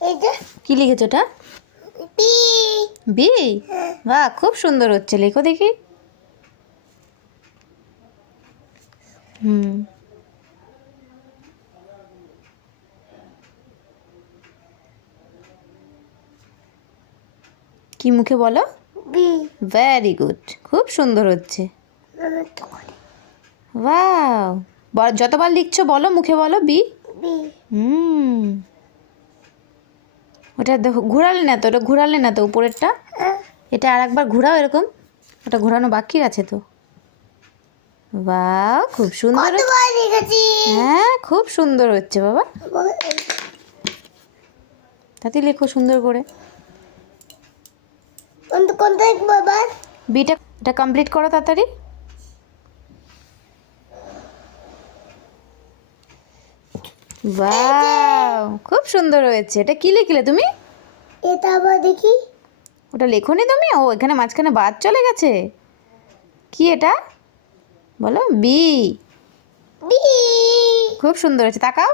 এটা কি লিখেছো ওটা? B B. বাহ, খুব সুন্দর হচ্ছে, লেখো দেখি। হুম, কি মুখে বলো? বি ভেরি গুড, খুব সুন্দর হচ্ছে। মামা তো করে ওয়াও, যতবার লিখছো বলো, মুখে বলো বি। বি হুম, ওটা দেখো, ঘোরালে না তো, ওটা ঘোরালে না তো উপরেরটা। এটা আর একবার ঘোরাও এরকম, ওটা ঘোরানো বাকি আছে তো। বাহ, খুব সুন্দর হচ্ছে। কতবার লিখেছি হ্যাঁ, খুব সুন্দর হচ্ছে বাবা, তাতে লেখো সুন্দর করে। কোনটা লিখবো এবার? বিটা, এটা কমপ্লিট করো তাড়াতাড়ি। বাহ, খুব সুন্দর হয়েছে। এটা কি লিখলে তুমি? এটা আবার দেখি। ওটা লেখোনি তুমি? ও, এখানে মাঝখানে বাদ চলে গেছে। কি এটা বলো? বি। বি খুব সুন্দর হয়েছে, তাকাও।